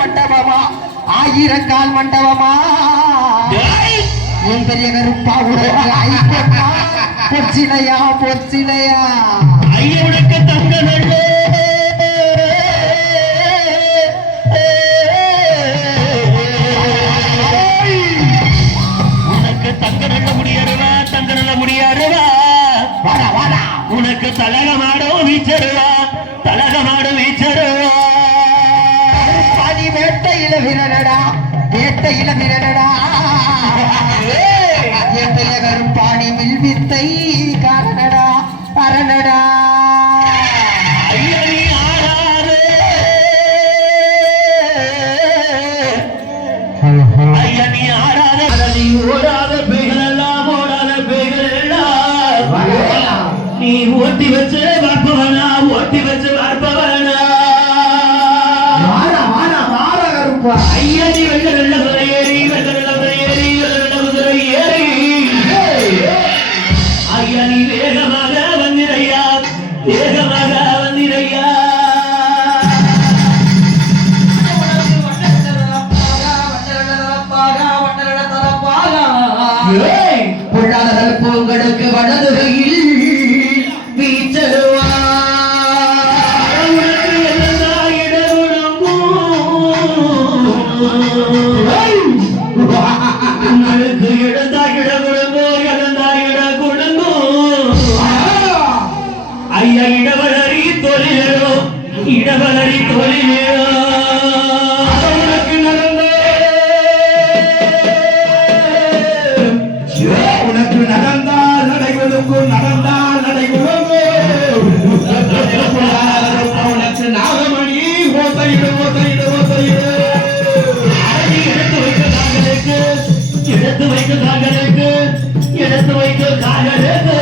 மண்டபமா 1000 கால் மண்டபமா என் பெரிய கருப்பா உனக்கு ஐயப்பா பொற்சிலையா பொற்சிலையா ஐயனுக்கு தங்க நல்லே உனக்கு தங்க நல்ல முடியாருவா தங்க நல்ல முடியாருவா வாடா வாடா உனக்கு தலகமாடோ வீச்சருவா தலகமாடோ வீச்சருவா பாதி வேட்டையில விரடா வேட்டையில விரடா என் பெரிய கருப்பாணி மில்வித்தை காரணடா அரணடா ஐயனி ஆடாதே ஐயனி ஆடாதே நீ ஓடாத பேய்களெல்லாம் ஓடாத பேய்களெல்லாம் நீ ஓட்டி வச்சு பார்ப்பவனா ஓட்டி வச்சு பார்ப்பவனா ஐயனி வெள்ள வெள்ள குதிரை ஏறி வெள்ள வெள்ள குதிரை ஏறி வெள்ள வெள்ள குதிரை ஏறி ஐயனி வேகமாக வந்திரையா வேகமாக வந்திரையா பொல்லாதல் பூங்களுக்கு வலது கையில் வீச்சருவா உனக்கு எல்லாம் உங்களுக்கு இடந்தா இட குடும்போ இடந்தா இட குடும்போ ஐயா இடவளரி தொழிலோ இடவளரி தொழிலோ உனக்கு உனக்கு நடந்தால் நடைகளுக்கும் நடந்தால் நடைகளுக்கும் உனக்கு நாகமணி ஓசையிடு ஓசையிடு ஓசையிடு எடுத்து வைக்க காகலுக்கு எடுத்து வைக்க காகலுக்கு எடுத்து வைக்க காகலுக்கு